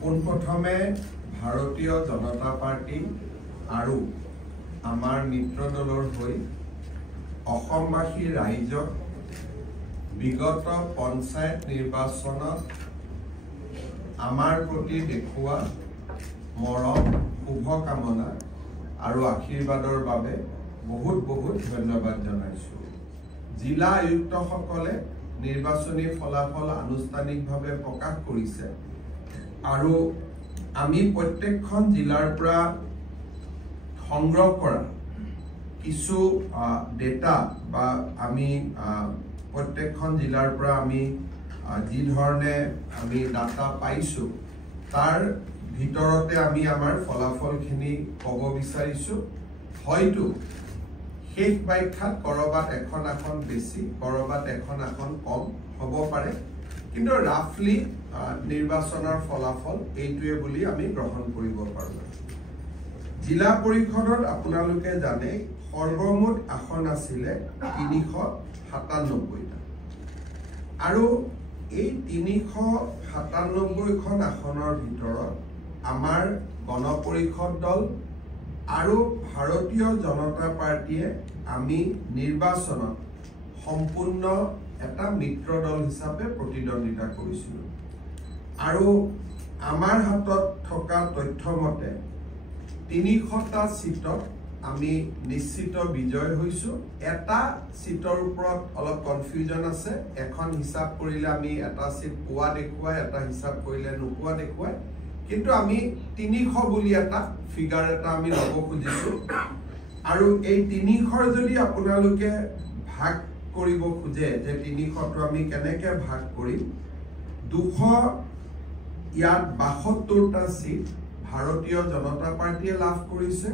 পোনপ্ৰথমে ভাৰতীয় জনতা পাৰ্টি আৰু আমাৰ মিত্ৰ দলৰ হৈ অসমবাসী ৰাইজক বিগত পঞ্চায়ত নিৰ্বাচনত আমাৰ প্ৰতি দেখুওৱা মৰম শুভকামনা আৰু আশীৰ্বাদৰ বাবে বহুত বহুত ধন্যবাদ জনাইছোঁ। জিলা আয়ুক্তসকলে নিৰ্বাচনী ফলাফল আনুষ্ঠানিকভাৱে প্ৰকাশ কৰিছে আৰু আমি প্ৰত্যেকখন জিলাৰ পৰা সংগ্ৰহ কৰা কিছু ডেটা বা আমি প্ৰত্যেকখন জিলাৰ পৰা আমি যি ধৰণে আমি ডাটা পাইছোঁ তাৰ ভিতৰতে আমি আমাৰ ফলাফলখিনি ক'ব বিচাৰিছোঁ। হয়তো শেষ ব্যাখ্যাত কৰবাত এখন আসন বেছি কৰবাত এখন আসন কম হ'ব পাৰে, কিন্তু ৰাফলি নিৰ্বাচনৰ ফলাফল এইটোৱে বুলি আমি গ্ৰহণ কৰিব পাৰোঁ। জিলা পৰিষদত আপোনালোকে জানে সৰ্বমুঠ আসন আছিলে ৩৯৭টা আৰু এই ৩৯৭খন আসনৰ ভিতৰত আমাৰ গণ পৰিষদ দল আৰু ভাৰতীয় জনতা পাৰ্টিয়ে আমি নিৰ্বাচনত সম্পূৰ্ণ এটা মিত্ৰ দল হিচাপে প্ৰতিদ্বন্দ্বিতা কৰিছিলোঁ আৰু আমাৰ হাতত থকা তথ্য মতে ৩০০টা সিটত আমি নিশ্চিত বিজয় হৈছোঁ। এটা সিটৰ ওপৰত অলপ কনফিউজন আছে, এখন হিচাপ কৰিলে আমি এটা সিট পোৱা দেখুৱাই, এটা হিচাপ কৰিলে নোপোৱা দেখুৱাই, কিন্তু আমি ৩০০ বুলি এটা ফিগাৰ এটা আমি ল'ব খুজিছোঁ আৰু এই ৩০০ৰ যদি আপোনালোকে ভাগ কৰিব খোজে যে ৩০০টো আমি কেনেকৈ ভাগ কৰিম, ২০০ ইয়াত ৭২টা সিট ভাৰতীয় জনতা পাৰ্টিয়ে লাভ কৰিছে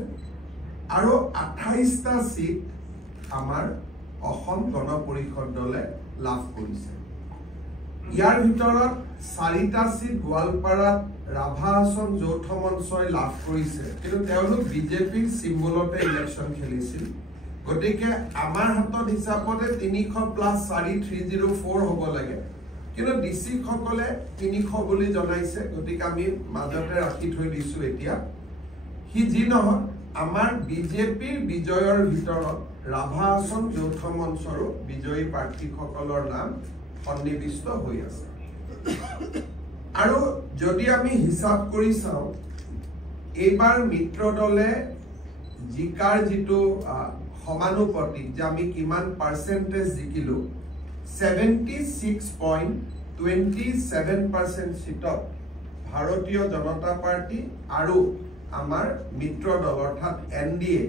আৰু ২৮টা সিট আমাৰ অসম গণ পৰিষদ দলে লাভ কৰিছে। ইয়াৰ ভিতৰত ৪টা সিট গোৱালপাৰাত ৰাভা আসন যৌথ মঞ্চই লাভ কৰিছে, কিন্তু তেওঁলোক বিজেপিৰ চিম্বলতে ইলেকশ্যন খেলিছিল। গতিকে আমাৰ হাতত হিচাপতে ৩০০ + ৪ ৩০৪ হ'ব লাগে, কিন্তু ডিচিসকলে ৩০০ বুলি জনাইছে, গতিকে আমি মাজতে ৰাখি থৈ দিছোঁ। এতিয়া সি যি নহওক আমাৰ বিজেপিৰ বিজয়ৰ ভিতৰত ৰাভা আসন যৌথ মঞ্চৰো বিজয়ী প্ৰাৰ্থীসকলৰ নাম সন্নিৱিষ্ট হৈ আছে। আৰু যদি আমি হিচাপ কৰি চাওঁ, এইবাৰ মিত্ৰ দলে জিকাৰ যিটো সমানুপাতিক যে আমি কিমান পাৰ্চেণ্টেজ জিকিলোঁ, 76.27% সিটত ভাৰতীয় জনতা পাৰ্টি আৰু আমাৰ মিত্ৰ দল অৰ্থাৎ NDA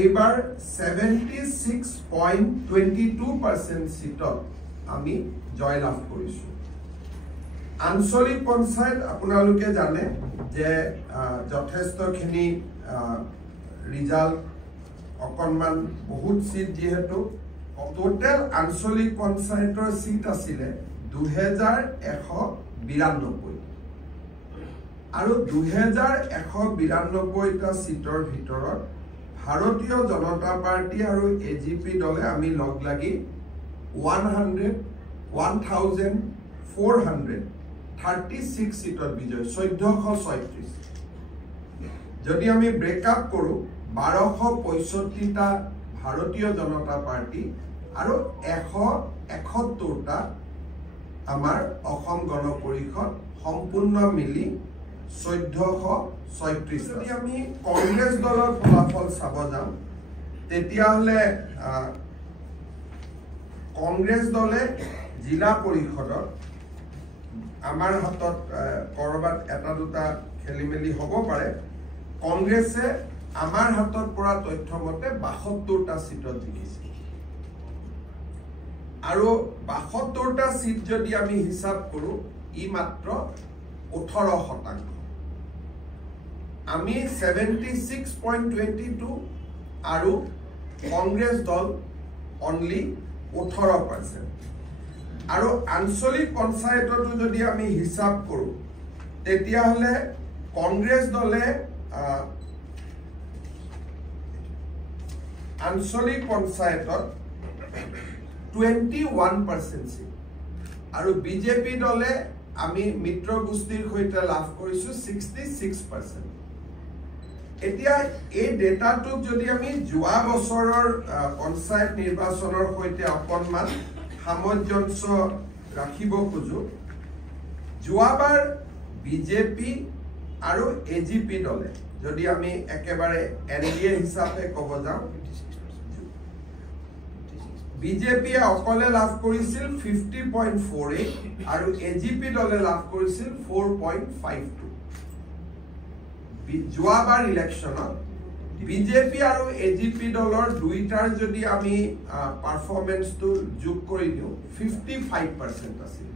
এইবাৰ 76.22% সিটত আমি জয়লাভ কৰিছোঁ। আঞ্চলিক পঞ্চায়ত আপোনালোকে জানে যে যথেষ্টখিনি ৰিজাল্ট অকণমান বহুত সিট, যিহেতু টোটেল আঞ্চলিক পঞ্চায়তৰ সিট আছিলে 2192 আৰু 2192টা সিটৰ ভিতৰত ভাৰতীয় জনতা পাৰ্টি আৰু AGP দলে আমি লগ লাগি 1436 সিটত বিজয়, 1436। যদি আমি ব্ৰেকআপ কৰোঁ, 1265টা ভাৰতীয় জনতা পাৰ্টি আৰু 171টা আমাৰ অসম গণ পৰিষদ, সম্পূৰ্ণ মিলি 1436। যদি আমি কংগ্ৰেছ দলৰ ফলাফল চাব যাওঁ, তেতিয়াহ'লে কংগ্ৰেছ দলে জিলা পৰিষদত আমাৰ হাতত কৰবাত এটা দুটা খেলি মেলি হ'ব পাৰে, কংগ্ৰেছে আমাৰ হাতত পৰা তথ্য মতে 72টা সিটত জিকিছে আৰু 72টা সিট যদি আমি হিচাপ কৰোঁ, ই মাত্ৰ 18%। আমি 76.22 আৰু কংগ্ৰেছ দল অনলি 18%। আৰু আঞ্চলিক পঞ্চায়ততো যদি আমি হিচাপ কৰোঁ, তেতিয়াহ'লে কংগ্ৰেছ দলে আঞ্চলিক পঞ্চায়তত 21% সিট আৰু বিজেপি দলে আমি মিত্ৰ গোষ্ঠীৰ সৈতে লাভ কৰিছো 66%। এতিয়া এই ডেটাটোক যদি আমি যোৱা বছৰৰ পঞ্চায়ত নিৰ্বাচনৰ সৈতে অকণমান সামঞ্জস্য ৰাখিব খোজো, যোৱাবাৰ বিজেপি আৰু এজিপি দলে যদি আমি একেবাৰে এনডিএ হিচাপে ক'ব যাওঁ, বিজেপিয়ে অকলে লাভ কৰিছিল 50.48 আৰু এজিপি দলে লাভ কৰিছিল 4.52। যোৱাবাৰ ইলেকশ্যনত বিজেপি আৰু এজিপি দলৰ দুইটাৰ যদি আমি পাৰফৰ্মেন্সটো যোগ কৰি দিওঁ 55% আছিল।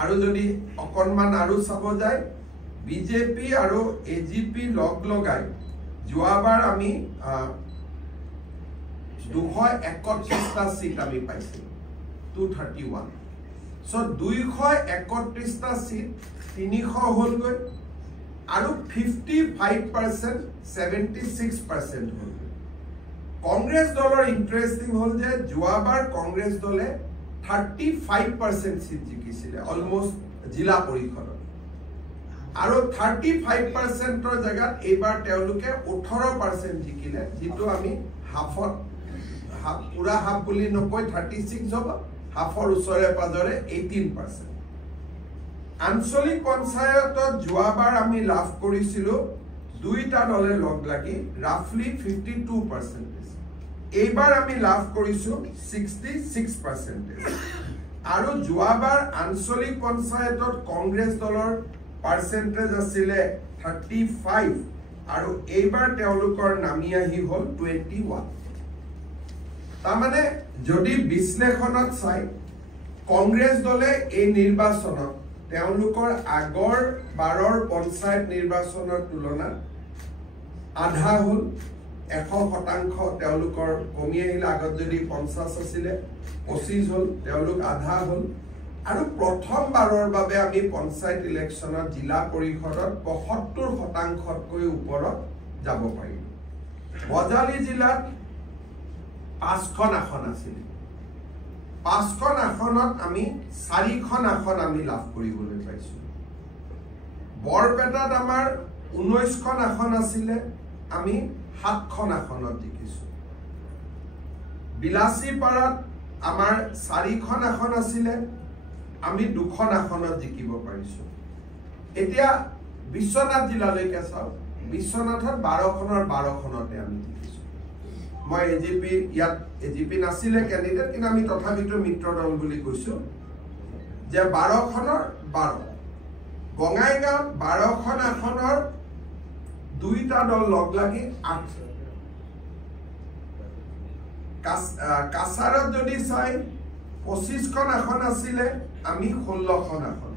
আৰু যদি অকণমান আৰু চাব যায়, বিজেপি আৰু এজিপি লগাই যোৱাবাৰ আমি 231টা সিট আমি পাইছিল, 231। সো 231টা সিট 300 হলগৈ আৰু 55% 76% হল। কংগ্ৰেছ দলৰ ইন্টাৰেষ্টিং হল যে যোৱাবাৰ কংগ্ৰেছ দলে 35% সিট জিকিছিলে অলমোষ্ট জিলা পৰিষদত, আৰু 35%ৰ জায়গাত এইবাৰ তেওঁলোকে 18% জিকিলে, যিটো আমি হাফত পুৰা হাফ বুলি নকৈ 36 হ'ব, হাফৰ ওচৰে পাজৰে 18%। আঞ্চলিক পঞ্চায়তত যোৱাবাৰ আমি লাভ কৰিছিলো দুইটা দলে লগ লাগি ৰাফলি 52%। এইবাৰ আমি লাভ কৰিছো 66%। আৰু যোৱাবাৰ আঞ্চলিক পঞ্চায়তত কংগ্ৰেছ দলৰ পাৰ্চেন্টেজ আছিলে 35 আৰু এইবাৰ তেওঁলোকৰ নামি আহি হল 21। তাৰমানে যদি বিশ্লেষণত চাই, কংগ্ৰেছ দলে এই নিৰ্বাচনত তেওঁলোকৰ আগৰ বাৰৰ পঞ্চায়ত নিৰ্বাচনৰ তুলনাত আধা হল, 100% তেওঁলোকৰ কমি আহিলে। আগত যদি 50 আছিলে 25 হল, তেওঁলোক আধা হল। আৰু প্ৰথমবাৰৰ বাবে আমি পঞ্চায়ত ইলেকশ্যনত জিলা পৰিষদত 75%তকৈ ওপৰত যাব পাৰিম। বজালী জিলাত 5খন আসন আছিল, 5খন আসনত আমি 4খন আসন আমি লাভ কৰিবলৈ পাইছো। বৰপেটাত আমাৰ 19খন আসন আছিলে, আমি 7খন আসনত জিকিছো। বিলাসীপাৰাত আমাৰ 4খন আসন আছিলে, আমি 2খন আসনত জিকিব পাৰিছো। এতিয়া বিশ্বনাথ জিলালৈকে চাওক, বিশ্বনাথত 12খনৰ 12খনতে আমি জিকিছো। মই এজিপি ইয়াত এজিপি নাছিলে ক্যান্ডিডেট, কিন্তু আমি তথাপিতো মিত্ৰ দল বুলি কৈছো যে 12খনৰ 12। বঙাইগাঁৱত 12খন আসনৰ দুইটা দল লগ লাগি 8। কাছাৰত যদি চাই 25খন আসন আছিলে, আমি 16খন আসন।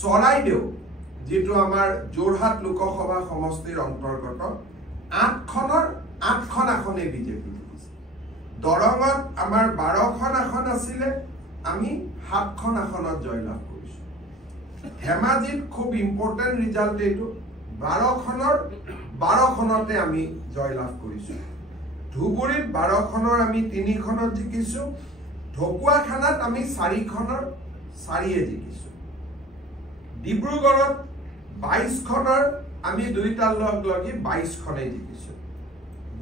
চৰাইদেউ যেটো আমাৰ যোৰহাট লোকসভা সমষ্টিৰ অন্তৰ্গত 8খন আসনে বিজেপি জিকিছে। দৰঙত আমাৰ 12খন আসন আছিলে, আমি 7খন আসনত জয়লাভ কৰিছো। ধেমাজিত খুব ইম্পৰ্টেন্ট ৰিজাল্ট এইটো, 12খনৰ 12খনতে আমি জয়লাভ কৰিছো। ধুবুৰীত 12খনৰ আমি 3খনত জিকিছো। ঢকুৱাখানাত আমি 4খনৰ 4 জিকিছো। ডিব্ৰুগড়ত 22খনৰ আমি দুইটা লগ লাগি 22খনে জিকিছো।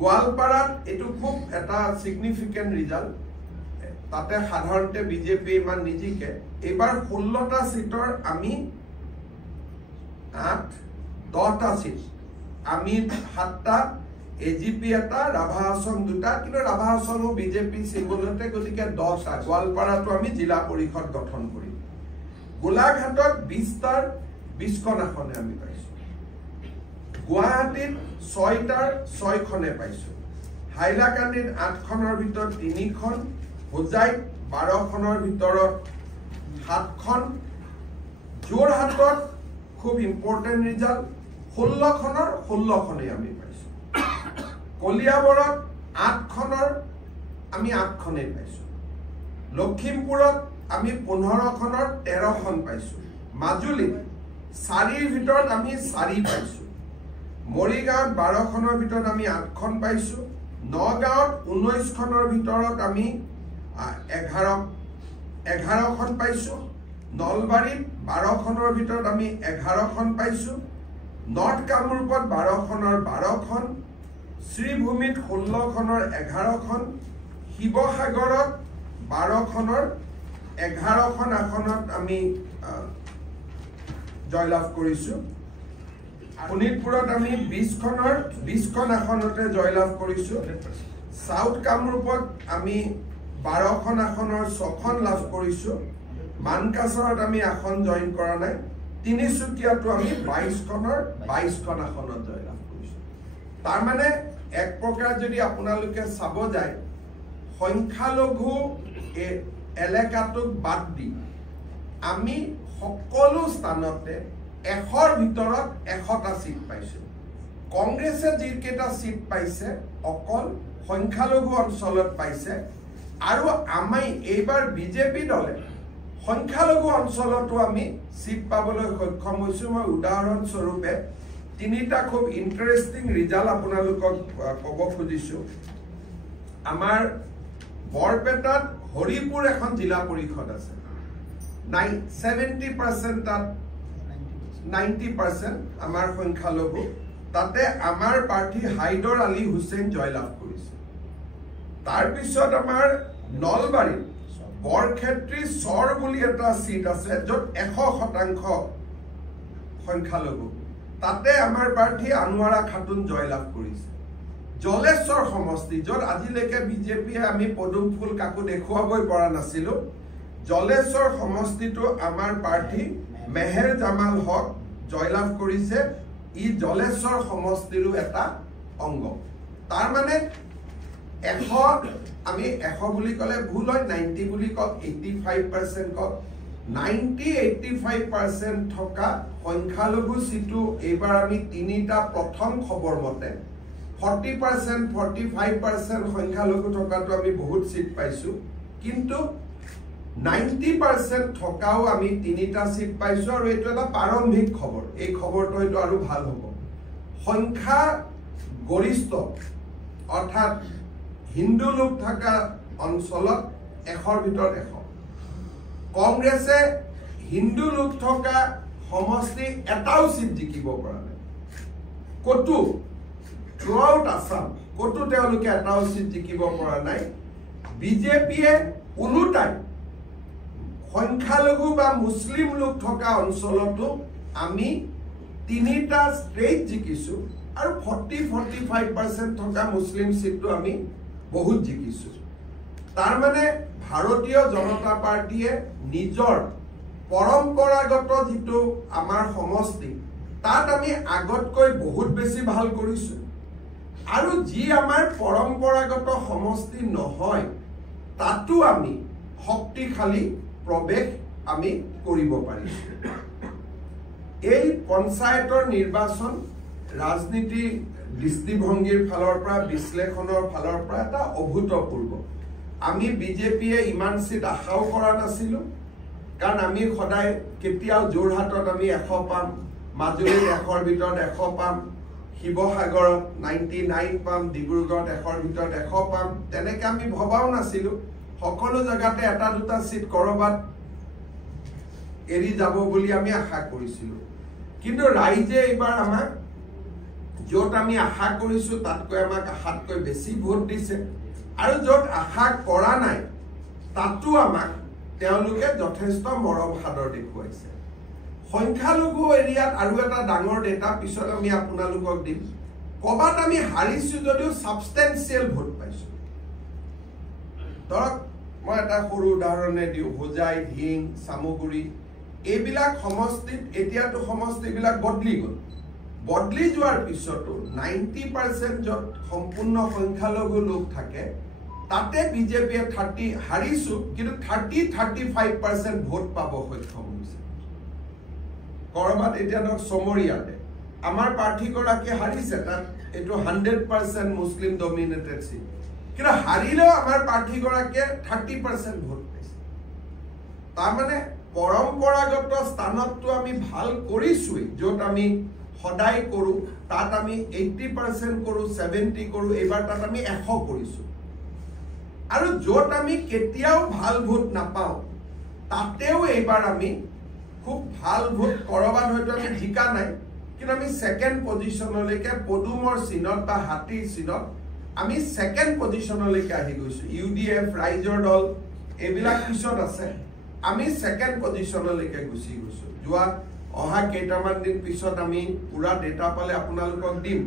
গোৱালপাৰাত এটো খুব এটা সিগনিফিকেন্ট ৰিজাল্ট, তাতে সাধাৰণতে বিজেপি ইমান নিজিকে। এবাৰ 16টা সিটৰ আমি 10টা সিট, আমি 7টা, এজিপি এটা, ৰাভা আসন 2টা, কিন্তু ৰাভা আসনো বিজেপি সিম্বলতে, গতিকে 10টা। গোৱালপাৰাটো আমি জিলা পৰিষদ গঠন কৰিম। গোলাঘাটত 20টাৰ 20খন আসনে আমি পাইছো। গুৱাহাটীত 6টাৰ 6খনে পাইছো। হাইলাকান্দিত 8খনৰ ভিতৰত 3খন, হোজাইত 12খনৰ ভিতৰত 7খন। যোৰহাটত খুব ইম্পৰ্টেন্ট ৰিজাল্ট, 16খনৰ 16খনে আমি পাইছো। কলিয়াবৰত 8খনৰ আমি 8খনে পাইছো। লখিমপুৰত আমি 15খনৰ 13খন পাইছো। মাজুলীত 4ৰ ভিতৰত আমি 4 পাইছো। মৰিগাঁৱত 12খনৰ ভিতৰত আমি 8খন পাইছো। নগাঁৱত 19খনৰ ভিতৰত আমি 11 11খন পাইছোঁ, নলবাৰীত 12খনৰ ভিতৰত আমি 11খন পাইছোঁ, নৰ্থ কামৰূপত 12খনৰ 12খন, শ্ৰীভূমিত 16খনৰ 11খন, শিৱসাগৰত 12খনৰ 11খন আসনত আমি জয়লাভ কৰিছোঁ, শোণিতপুৰত আমি 20খন আসনতে জয়লাভ কৰিছোঁ, সাউথ কামৰূপত আমি 12খন আসনৰ 6খন লাভ কৰিছোঁ, মানকাছাৰত আমি আসন জইন কৰা নাই, তিনিচুকীয়াতো আমি 22খন আসনত জয়লাভ কৰিছোঁ। তাৰমানে এক প্ৰকাৰ যদি আপোনালোকে চাব যায় সংখ্যালঘু এলেকাটোক বাদ দি আমি সকলো স্থানতে 100ৰ ভিতৰত 100টা সিট পাইছোঁ। কংগ্ৰেছে যিকেইটা সিট পাইছে অকল সংখ্যালঘু অঞ্চলত পাইছে, আৰু আমি এইবাৰ বিজেপি দলে সংখ্যালঘু অঞ্চলতো আমি সিট পাবলৈ সক্ষম হৈছোঁ। মই উদাহৰণস্বৰূপে 3টা খুব ইণ্টাৰেষ্টিং ৰিজাল্ট আপোনালোকক ক'ব খুজিছোঁ। আমাৰ বৰপেটাত হৰিপুৰ এখন জিলা পৰিষদ আছে, 70% তাত 90% আমাৰ সংখ্যালঘু, তাতে আমাৰ প্ৰাৰ্থী হাইদৰ আলী হুছেইন জয়লাভ কৰিছে। তাৰপিছত আমাৰ নলবাৰীত বৰক্ষেত্ৰী চৰ বুলি এটা সিট আছে য'ত 100% সংখ্যালঘু, তাতে আমাৰ প্ৰাৰ্থী আনোৱাৰা খাতুন জয়লাভ কৰিছে। জলেশ্বৰ সমষ্টি য'ত আজিলৈকে বিজেপিয়ে আমি পদুম ফুল কাকো দেখুৱাবই পৰা নাছিলোঁ, জলেশ্বৰ সমষ্টিটো আমাৰ প্ৰাৰ্থী মেহেৰ জামাল হক জয়লাভ কৰিছে। ই জলেশ্বৰ সমষ্টিৰো এটা অংগ। তাৰমানে 100 আমি 100 বুলি ক'লে ভুল হয়, 90 বুলি কওক, 85% কওক, 90-85% থকা সংখ্যালঘু সিটো এইবাৰ আমি 3টা প্ৰথম খবৰ মতে 40%-45% সংখ্যালঘু থকাটো আমি বহুত সিট পাইছোঁ, কিন্তু 90% থকাও আমি 3টা সিট পাইছোঁ। আৰু এইটো এটা প্ৰাৰম্ভিক খবৰ, এই খবৰটো হয়তো আৰু ভাল হ'ব। সংখ্যা গৰিষ্ঠ অৰ্থাৎ হিন্দু লোক থকা অঞ্চলত 100ৰ ভিতৰত 100। কংগ্ৰেছে হিন্দু লোক থকা সমষ্টি এটাও সিট জিকিব পৰা নাই, ক'তো থ্ৰুআউট আছাম ক'তো তেওঁলোকে এটাও সিট জিকিব পৰা নাই। বিজেপিয়ে ওলোটাই সংখ্যালঘু বা মুছলিম লোক থকা অঞ্চলতো আমি 3টা ষ্ট্ৰেইট জিকিছোঁ, আৰু 40-45% থকা মুছলিম সিটটো আমি বহুত জিকিছোঁ। তাৰমানে ভাৰতীয় জনতা পাৰ্টীয়ে নিজৰ পৰম্পৰাগত যিটো আমাৰ সমষ্টি তাত আমি আগতকৈ বহুত বেছি ভাল কৰিছোঁ, আৰু যি আমাৰ পৰম্পৰাগত সমষ্টি নহয় তাতো আমি শক্তিশালী প্ৰৱেশ আমি কৰিব পাৰিছোঁ। এই পঞ্চায়তৰ নিৰ্বাচন ৰাজনীতি দৃষ্টিভংগীৰ ফালৰ পৰা, বিশ্লেষণৰ ফালৰ পৰা এটা অভূতপূৰ্ব। আমি বিজেপিয়ে ইমান সিট আশাও কৰা নাছিলোঁ, কাৰণ আমি সদায় কেতিয়াও যোৰহাটত আমি 100 পাম, মাজুলীত 100ৰ ভিতৰত 100 পাম, শিৱসাগৰত 99 পাম, ডিব্ৰুগড়ত 100ৰ ভিতৰত 100 পাম, তেনেকৈ আমি ভবাও নাছিলোঁ। সকলো জেগাতে 1-2টা সিট ক'ৰবাত এৰি যাব বুলি আমি আশা কৰিছিলোঁ, কিন্তু ৰাইজে এইবাৰ আমাক য'ত আমি আশা কৰিছোঁ তাতকৈ আমাক আশাতকৈ বেছি ভোট দিছে, আৰু য'ত আশা কৰা নাই তাতো আমাক তেওঁলোকে যথেষ্ট মৰম সাদৰ দেখুৱাইছে। সংখ্যালঘু এৰিয়াত আৰু এটা ডাঙৰ ডেটা পিছত আমি আপোনালোকক দিম। ক'ৰবাত আমি হাৰিছোঁ যদিও ছাবষ্টেঞ্চিয়েল ভোট পাইছোঁ। ধৰক মই এটা সৰু উদাহৰণে দিওঁ, হোজাই, ধিং, চামগুৰি, এইবিলাক সমষ্টিত এতিয়াতো সমষ্টিবিলাক বদলি গ'ল। বদলি যোৱাৰ পিছতো 90% য'ত সম্পূৰ্ণ সংখ্যালঘু লোক থাকে তাতে বিজেপিয়ে হাৰিছোঁ, কিন্তু 30-35% ভোট পাব সক্ষম হৈছে। ক'ৰবাত এতিয়া ধৰক চমৰীয়াতে আমাৰ প্ৰাৰ্থীগৰাকীয়ে হাৰিছে, তাত এইটো 100% মুছলিম ডমিনেটেড চিট, কিন্তু হাৰিলেও আমাৰ প্ৰাৰ্থীগৰাকীয়ে 30% ভোট পাইছে। তাৰমানে পৰম্পৰাগত স্থানততো আমি ভাল কৰিছোঁৱেই, য'ত আমি সদায় কৰোঁ তাত আমি 80% কৰোঁ, 70 কৰোঁ, এইবাৰ তাত আমি 100 কৰিছোঁ। আৰু য'ত আমি কেতিয়াও ভাল ভোট নাপাওঁ তাতেও এইবাৰ আমি খুব ভাল ভোট কৰবাত হয়তো আমি জিকা নাই কিন্তু আমি সেকেন্ড পজিশনলৈকে পদুমৰ চিনত বা হাতীৰ চিনত আমি সেকেন্ড পজিশনলৈকে আহি গৈছো ইউডিএফ ৰাইজৰ দল এইবিলাক পিছত আছে আমি সেকেন্ড পজিশনলৈকে গুচি গৈছো যোৱা অহা কেইটামান দিন পিছত আমি পুৰা ডেটা পালে আপোনালোকক দিম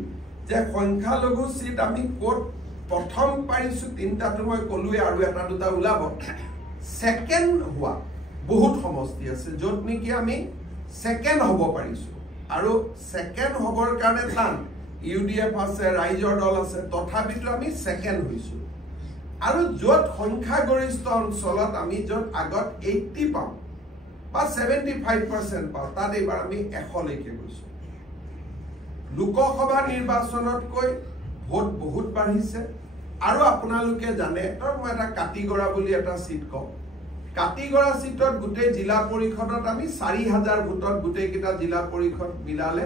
যে সংখ্যালঘু সিট আমি কোট প্ৰথম পাৰিছো তিনটাটো মই কলুৱে আৰু এটা দুটা ওলাব সেকেন্ড হোৱা বহুত সমষ্টি আছে যত নেকি আমি সেকেন্ড হ'ব পাৰিছো আৰু সেকেন্ড হবৰ কাৰণে টান ইউডিএফ আছে ৰাইজৰ দল আছে তথাপিতো আমি সেকেন্ড হৈছো আৰু যত সংখ্যাগৰিষ্ঠ অঞ্চলত আমি যত আগত 80 পাওঁ বা 75% পাওঁ তাত এইবাৰ আমি 100 লৈকে গৈছো লোকসভা নিৰ্বাচনতকৈ ভোট বহুত বাঢ়িছে আৰু আপোনালোকে জানে মই এটা কাটিগৰা বুলি এটা সিট কওঁ কাটিগৰা সিটত গোটেই জিলা পৰিষদত আমি 4000 ভোটত গোটেই কিটা জিলা পৰিষদ মিলালে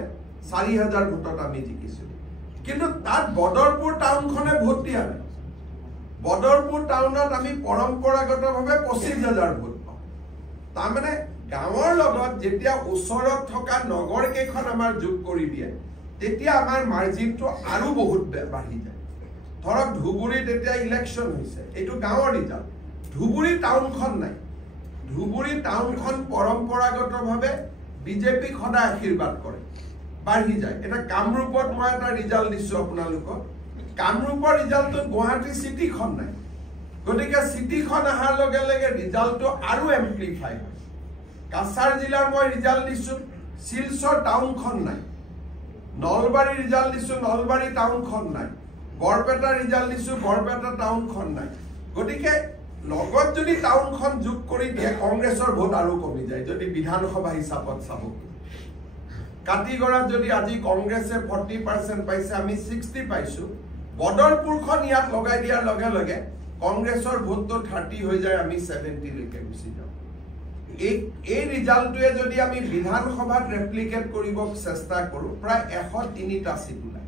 4000 ভোটত আমি জিকিছো কিন্তু তাত বদৰপুৰ টাউনখনে ভোট দিয়া নাই বদৰপুৰ টাউনত আমি পৰম্পৰাগতভাৱে 25000 ভোট পাওঁ তাৰ মানে গাঁৱৰ লগত যেতিয়া ওচৰত থকা নগৰ কেইখন আমাৰ যোগ কৰি দিয়ে তেতিয়া আমাৰ মাৰ্জিনটো আৰু বহুত বাঢ়ি যায় ধৰক ধুবুৰীত এতিয়া ইলেকশ্যন হৈছে এইটো গাঁৱৰ ৰিজাল্ট ধুবুৰী টাউনখন নাই ধুবুৰী টাউনখন পৰম্পৰাগতভাৱে বিজেপি সদায় আশীৰ্বাদ কৰে বাঢ়ি যায় এটা কামৰূপত মই এটা ৰিজাল্ট দিছো আপোনালোকক কামৰূপৰ ৰিজাল্টত গুৱাহাটী সিটিখন নাই গতিকে সিটিখন অহাৰ লগে লগে ৰিজাল্টটো আৰু এম্প্লিফাই হয় কাছাৰ জিলাৰ মই ৰিজাল্ট দিছো শিলচৰ টাউনখন নাই নলবাৰী ৰিজাল্ট দিছো নলবাৰী টাউনখন নাই বৰপেটা ৰিজাল্ট দিছো বৰপেটা টাউনখন নাই গতিকে লগত যদি টাউনখন যোগ কৰি দিয়ে কংগ্ৰেছৰ ভোট আৰু কমি যায় যদি বিধানসভা হিচাপত চাব কাটিগৰাত যদি আজি কংগ্ৰেছে 40% পাইছে আমি 60 পাইছো বদৰপুৰখন ইয়াত লগাই দিয়াৰ লগে লগে কংগ্ৰেছৰ ভোটটো 30 হৈ যায় আমি 70 লৈকে গুচি যাওঁ এই ৰিজাল্টটোৱে যদি আমি বিধানসভাত ৰেপ্লিকেট কৰিব চেষ্টা কৰো প্ৰায় 103টা সিট ওলায়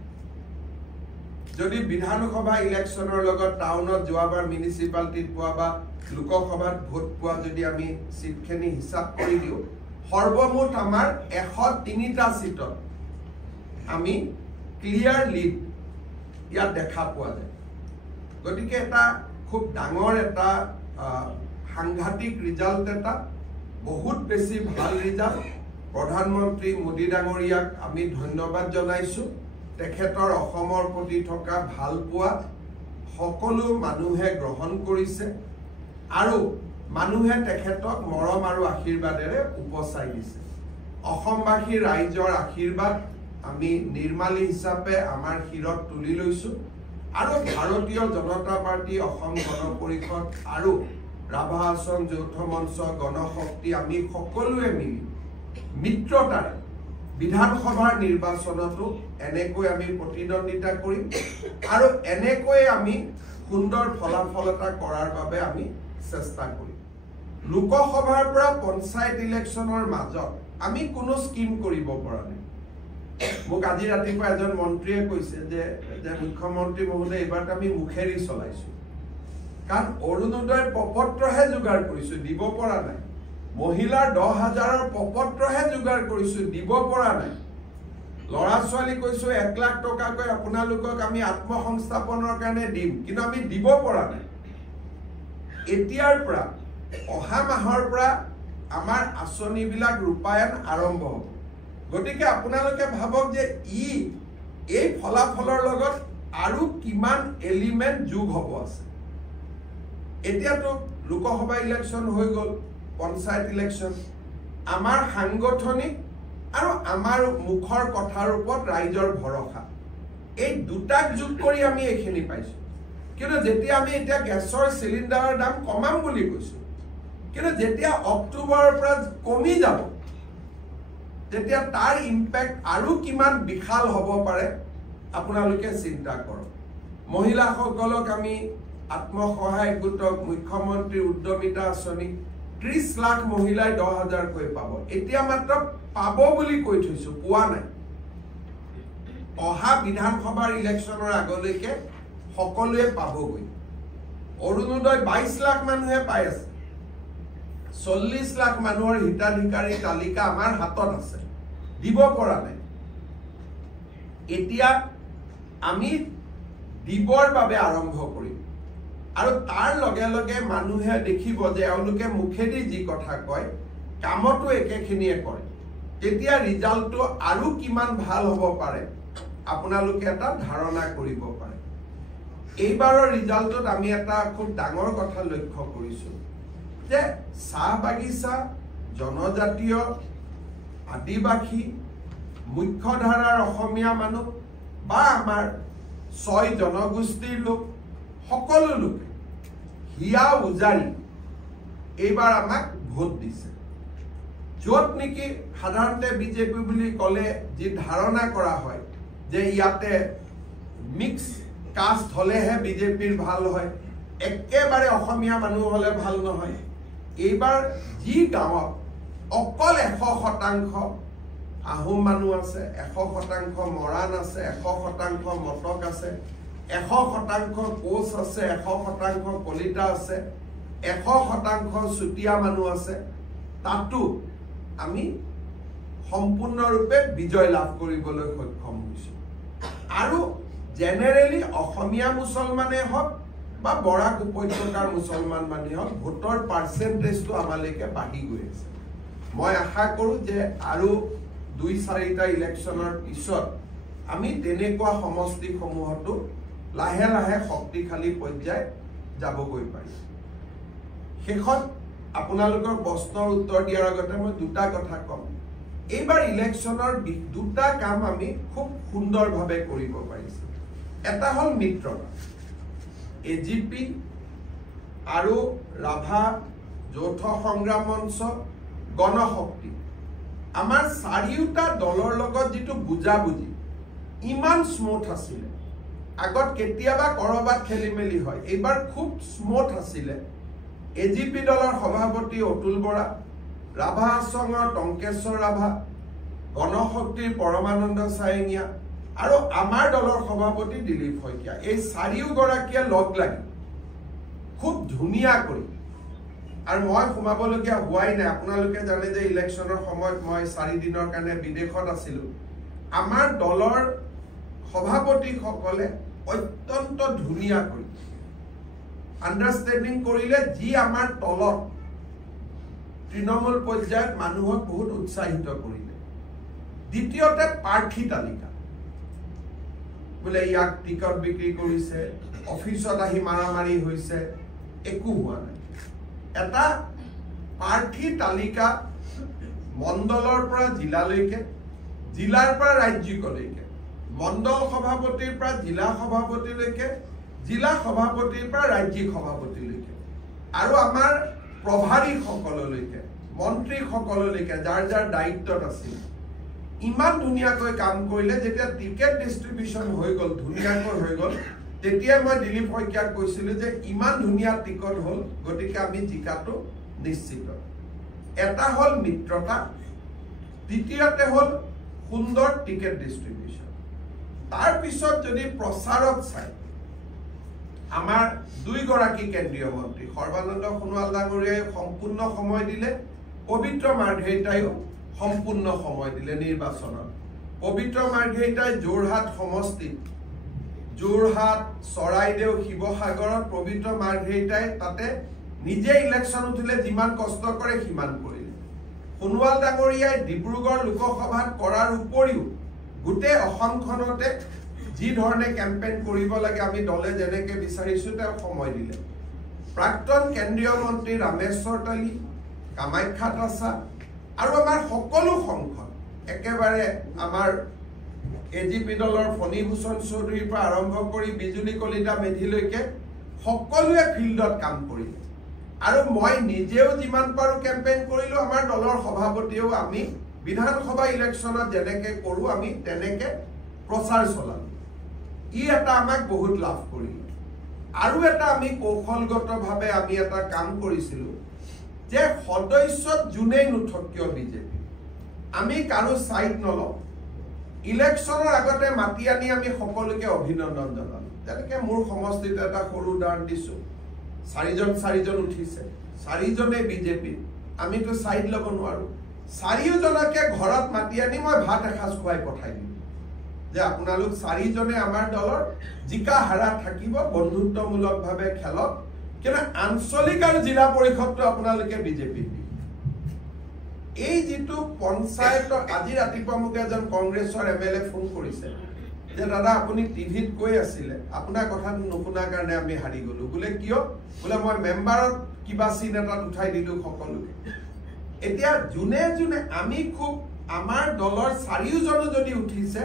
যদি বিধানসভা ইলেকশ্যনৰ লগত টাউনত যোৱাবাৰ মিউনিচিপালিটিত পোৱা বা লোকসভাত ভোট পোৱা যদি আমি সিটখিনি হিচাপ কৰি দিও সৰ্বমুঠ আমাৰ 103টা সিটত আমি ক্লিয়াৰ লিড ইয়াত দেখা পোৱা যায় গতিকে এটা খুব ডাঙৰ এটা সাংঘাতিক ৰিজাল্ট এটা বহুত বেছি ভাল ৰিজাল্ট প্ৰধানমন্ত্ৰী মোদী ডাঙৰীয়াক আমি ধন্যবাদ জনাইছো তেখেতৰ অসমৰ প্ৰতি থকা ভাল পোৱা সকলো মানুহে গ্ৰহণ কৰিছে আৰু মানুহে তেখেতক মৰম আৰু আশীৰ্বাদেৰে উপচাই দিছে অসমবাসী ৰাইজৰ আশীৰ্বাদ আমি নিৰ্মালী হিচাপে আমাৰ শিৰত তুলি লৈছো আৰু ভাৰতীয় জনতা পাৰ্টি অসম গণ পৰিষদ আৰু ৰাভা আসন যৌথ মঞ্চ গণশক্তি আমি সকলোৱে মিলি মিত্ৰতাৰে বিধানসভাৰ নিৰ্বাচনতো এনেকৈ আমি প্ৰতিদ্বন্দ্বিতা কৰিম আৰু এনেকৈ আমি সুন্দৰ ফলাফল এটা কৰাৰ বাবে আমি চেষ্টা কৰিম লোকসভাৰ পৰা পঞ্চায়ত ইলেকশ্যনৰ মাজত আমি কোনো স্কিম কৰিব পৰা নাই মোক আজি ৰাতিপুৱা এজন মন্ত্ৰীয়ে কৈছে যে মুখ্যমন্ত্ৰী মহোদয় এবাৰ আমি মুখেৰি চলাইছো কাৰণ অৰুণোদয় প্ৰপত্ৰহে যোগাৰ কৰিছো দিব পৰা নাই মহিলাৰ 10,000ৰ প্ৰপত্ৰহে যোগাৰ কৰিছো দিব পৰা নাই লৰা ছোৱালী কৈছো 1 লাখ টকাকৈ আপোনালোকক আমি আত্মসংস্থাপনৰ কাৰণে দিম কিন্তু আমি দিব পৰা নাই এতিয়াৰ পৰা অহা মাহৰ পৰা আমাৰ আঁচনিবিলাক ৰূপায়ণ আৰম্ভ হ'ব গতিকে আপোনালোকে ভাবক যে এই ফলাফলৰ লগত আৰু কিমান এলিমেন্ট যোগ হ'ব আছে এতিয়াতো লোকসভা ইলেকশ্যন হৈ গ'ল পঞ্চায়ত ইলেকশ্যন আমাৰ সাংগঠনিক আৰু আমাৰ মুখৰ কথাৰ ওপৰত ৰাইজৰ ভৰসা এই দুটাক যোগ কৰি আমি এইখিনি পাইছো কিন্তু যেতিয়া আমি এতিয়া গেছৰ চিলিণ্ডাৰৰ দাম কমাম বুলি কৈছো কিন্তু যেতিয়া অক্টোবৰৰ পৰা কমি যাব তেতিয়া তাৰ ইম্পেক্ট আৰু কিমান বিশাল হ'ব পাৰে আপোনালোকে চিন্তা কৰক মহিলাসকলক আমি আত্মসহায়ক গোটক মুখ্যমন্ত্ৰী উদ্যমিতা আঁচনি 30 লাখ মহিলাই 10,000 কৈ পাব এতিয়া মাত্ৰ পাব বুলি কৈ থৈছো পোৱা নাই অহা বিধানসভাৰ ইলেকশ্যনৰ আগলৈকে সকলোৱে পাবগৈ অৰুণোদয় 22 লাখ মানুহে পাই আছে 40 লাখ মানুহৰ হিতাধিকাৰী তালিকা আমাৰ হাতত আছে, দিব পৰা নাই। এতিয়া আমি দিবৰ বাবে আৰম্ভ কৰিম আৰু তাৰ লগে লগে মানুহে দেখিব যে এওঁলোকে মুখেদি যি কথা কয় কামতো একেখিনিয়ে কৰে, তেতিয়া ৰিজাল্টটো আৰু কিমান ভাল হ'ব পাৰে আপোনালোকে এটা ধাৰণা কৰিব পাৰে। এইবাৰৰ ৰিজাল্টত আমি এটা খুব ডাঙৰ কথা লক্ষ্য কৰিছোঁ যে চাহ বাগিচা, জনজাতীয়, আদিবাসী, মুখ্যধাৰাৰ অসমীয়া মানুহ বা আমাৰ 6 জনগোষ্ঠীৰ লোক সকলো লোকে হিয়া উজাৰি এইবাৰ আমাক ভোট দিছে। য'ত নেকি সাধাৰণতে বিজেপি বুলি ক'লে যি ধাৰণা কৰা হয় যে ইয়াতে মিক্স কাষ্ট হ'লেহে বিজেপিৰ ভাল হয়, একেবাৰে অসমীয়া মানুহ হ'লে ভাল নহয়। এইবাৰ যি গাঁৱত অকল 100% আহোম মানুহ আছে, 100% মৰাণ আছে, 100% মটক আছে, 100% কোচ আছে, 100% কলিতা আছে, 100% চুতীয়া মানুহ আছে, তাতো আমি সম্পূৰ্ণৰূপে বিজয় লাভ কৰিবলৈ সক্ষম হৈছোঁ। আৰু জেনেৰেলি অসমীয়া মুছলমানে হওক বা বৰাক উপত্যকাৰ মুছলমান মানুহে হওক ভোটৰ পাৰ্চেণ্টেজটো আমালৈকে বাঢ়ি গৈ আছে। মই আশা কৰোঁ যে আৰু 2-4টা ইলেকশ্যনৰ পিছত আমি তেনেকুৱা সমষ্টিসমূহতো লাহে লাহে শক্তিশালী পৰ্যায় যাবগৈ পাৰিম। শেষত আপোনালোকৰ প্ৰশ্নৰ উত্তৰ দিয়াৰ আগতে মই দুটা কথা ক'ম। এইবাৰ ইলেকশ্যনৰ দুটা কাম আমি খুব সুন্দৰভাৱে কৰিব পাৰিছোঁ। এটা হ'ল মিত্ৰতা, AGP আৰু ৰাভা যৌথ সংগ্ৰাম মঞ্চ, গণশক্তি, আমাৰ চাৰিওটা দলৰ লগত যিটো বুজাবুজি ইমান স্মুথ আছিলে। আগত কেতিয়াবা কৰবাত খেলি মেলি হয়, এইবাৰ খুব স্মুথ আছিলে। AGP দলৰ সভাপতি অতুল বৰা, ৰাভা আচঙৰ টংকেশ্বৰ ৰাভা, গণশক্তিৰ পৰমানন্দ চায়েঙীয়া আৰু আমাৰ দলৰ সভাপতি দিলীপ শইকীয়া, এই চাৰিওগৰাকীয়ে লগ লাগি খুব ধুনীয়া কৰি, আৰু মই সোমাবলগীয়া হোৱাই নাই। আপোনালোকে জানে যে ইলেকশ্যনৰ সময়ত মই 4 দিনৰ কাৰণে বিদেশত আছিলোঁ। আমাৰ দলৰ সভাপতিসকলে অত্যন্ত ধুনীয়া কৰি আণ্ডাৰষ্টেণ্ডিং কৰিলে, যি আমাৰ তলত তৃণমূল পৰ্যায়ত মানুহক বহুত উৎসাহিত কৰিলে। দ্বিতীয়তে প্ৰাৰ্থী তালিকা, বোলে ইয়াক টিকট বিক্ৰী কৰিছে, অফিচত আহি মাৰামাৰি হৈছে, একো হোৱা নাই। এটা প্ৰাৰ্থী তালিকা মণ্ডলৰ পৰা জিলালৈকে, জিলাৰ পৰা ৰাজ্যিকলৈকে, মণ্ডল সভাপতিৰ পৰা জিলা সভাপতিলৈকে, জিলা সভাপতিৰ পৰা ৰাজ্যিক সভাপতিলৈকে, আৰু আমাৰ প্ৰভাৰীসকললৈকে, মন্ত্ৰীসকললৈকে যাৰ যাৰ দায়িত্বত আছিল, ইমান ধুনীয়াকৈ কাম কৰিলে। যেতিয়া টিকেট ডিষ্ট্ৰিবিউশ্যন হৈ গ'ল, ধুনীয়াকৈ হৈ গ'ল, তেতিয়া মই দিলীপ শইকীয়াক কৈছিলোঁ যে ইমান ধুনীয়া টিকট হ'ল, গতিকে আমি জিকাটো নিশ্চিত। এটা হ'ল মিত্ৰতা, দ্বিতীয়তে হ'ল সুন্দৰ টিকেট ডিষ্ট্ৰিবিউশ্যন। তাৰপিছত যদি প্ৰচাৰত চাই, আমাৰ 2 গৰাকী কেন্দ্ৰীয় মন্ত্ৰী সৰ্বানন্দ সোণোৱাল ডাঙৰীয়াই সম্পূৰ্ণ সময় দিলে, পবিত্ৰ মাৰ্ঘেৰিটাইও সম্পূৰ্ণ সময় দিলে নিৰ্বাচনত। পবিত্ৰ মাৰ্ঘেৰিটাই যোৰহাট সমষ্টিত, যোৰহাট, চৰাইদেউ, শিৱসাগৰত পবিত্ৰ মাৰ্ঘেৰিটাই তাতে নিজে ইলেকশ্যন উঠিলে, যিমান কষ্ট কৰে সিমান কৰিলে। সোণোৱাল ডাঙৰীয়াই ডিব্ৰুগড় লোকসভাত কৰাৰ উপৰিও গোটেই অসমখনতে যি ধৰণে কেম্পেইন কৰিব লাগে আমি দলে যেনেকৈ বিচাৰিছোঁ তেওঁ সময় দিলে। প্ৰাক্তন কেন্দ্ৰীয় মন্ত্ৰী ৰামেশ্বৰ তালী, কামাখ্যা তাছা আৰু আমাৰ সকলো সংসদ, একেবাৰে আমাৰ AGP দলৰ ফণীভূষণ চৌধুৰীৰ পৰা আৰম্ভ কৰি বিজুলী কলিতা মেধিলৈকে সকলোৱে ফিল্ডত কাম কৰিলে। আৰু মই নিজেও যিমান পাৰোঁ কেম্পেইন কৰিলোঁ, আমাৰ দলৰ সভাপতিয়েও আমি বিধানসভা ইলেকশ্যনত যেনেকৈ কৰোঁ আমি তেনেকৈ প্ৰচাৰ চলালোঁ। ই এটা আমাক বহুত লাভ কৰিলে। আৰু এটা আমি কৌশলগতভাৱে আমি এটা কাম কৰিছিলোঁ যে সদস্যত যোনেই নুঠক কিয় বিজেপি, আমি কাৰো ছাইড নলওঁ। ইলেকশ্যনৰ আগতে মাতি আনি আমি সকলোকে অভিনন্দন জনালোঁ। তেনেকৈ মোৰ সমষ্টিত এটা সৰু উদাহৰণ দিছোঁ, 4জন উঠিছে, 4জনেই বিজেপি, আমিতো সাইড ল'ব নোৱাৰো চাৰিওজনকে ঘৰত মাতি আনি মই ভাত এসাঁজ খুৱাই পঠাই দিম যে আপোনালোক চাৰিজনে আমাৰ দলৰ জিকা হাৰা থাকিব বন্ধুত্বমূলকভাৱে খেলক কিন্তু আঞ্চলিক আৰু জিলা পৰিষদটো আপোনালোকে বিজেপি এই যেটো পঞ্চায়তৰ আজি ৰাতিপুৱা মোক এজন কংগ্ৰেছৰ এমএলএ ফোন কৰিছে যে দাদা আপুনি টিভিত কৈ আছিলে আপোনাৰ কথাটো নুশুনাৰ কাৰণে আমি হাৰি গলো বোলে কিয় বোলে মই মেম্বাৰত কিবা চিন এটাত উঠাই দিলো সকলোকে এতিয়া জুনে জুনে আমি খুব আমাৰ দলৰ চাৰিওজনো যদি উঠিছে